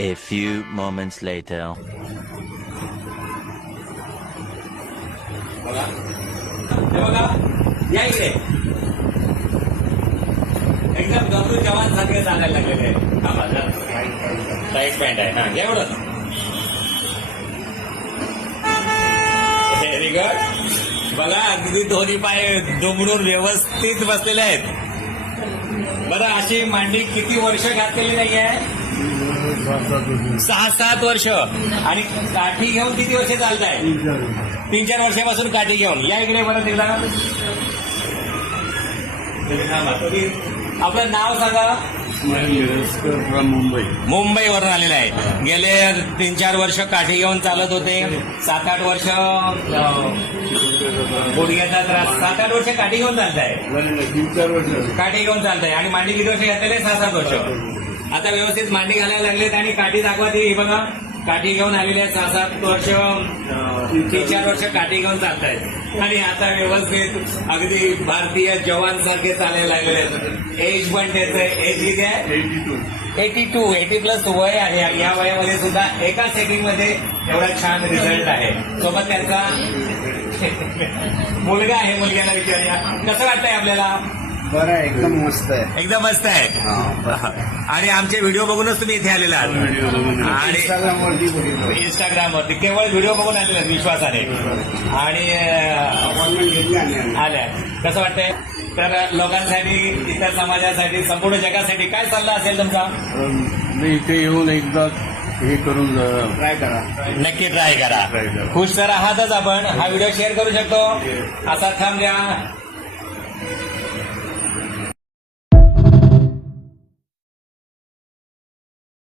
A few moments later. बघा हे बघा या इकडे एकदम गमरू जवान सारखे चालायला लागलेले आहे. हा माझा टाईट पॅन्ट आहे. हा एवढं व्हेरी गुड. बघा अगदी दोन्ही पाय दुमडून व्यवस्थित बसलेले आहेत. बरं अशी मांडी किती वर्ष घातलेली नाही आहे? 6-7 वर्ष. आणि काठी घेऊन किती वर्ष चालताय? 3-4 वर्षापासून काठी घेऊन. या इकडे परत एकदा. आपलं नाव सांगा. मुंबईवरून आलेलं आहे. गेले 3-4 वर्ष काठी घेऊन चालत होते. 7-8 वर्ष गुडघ्याचा त्रास. 7-8 वर्ष काठी घेऊन चालताय. 3-4 वर्ष काठी घेऊन चालताय. आणि मांडी किती वर्ष घातलेले? 6-7 वर्ष. आता व्यवस्थित मांडी घालायला लागलेत आणि काठी दाखवा ती. हे बघा काठी घेऊन आलेले आहेत. 6-7 वर्ष 3-4 वर्ष काठी घेऊन चालतायत. आणि आता व्यवस्थित अगदी भारतीय जवान सारखे चालायला लागलेले आहेत. एज पण त्याचं एज किती आहे? 80+ वय आहे. आणि या वयामध्ये सुद्धा एका सेटिंग मध्ये एवढा छान रिझल्ट आहे. सोबत त्यांचा मुलगा आहे. मुलग्याला विचारूया कसं वाटतंय आपल्याला? बरं आहे, एकदम मस्त आहे. एकदम मस्त आहे. आणि आमचे व्हिडिओ बघूनच तुम्ही इथे आलेला आहात. आणि इंस्टाग्रामवरती बघितलं. इंस्टाग्रामवरती केवळ व्हिडिओ बघून आलेला विश्वासाने. आणि अपॉइंटमेंट घेतली आणि आल्या कसं वाटतंय? तर लोकांसाठी, इतर समाजासाठी, संपूर्ण जगासाठी काय सल्ला असेल तुमचा? मी इथे येऊन एकदा हे करून ट्राय करा. नक्की ट्राय करा. खुश तर आहातच आपण. हा व्हिडिओ शेअर करू शकतो. असा थांब द्या.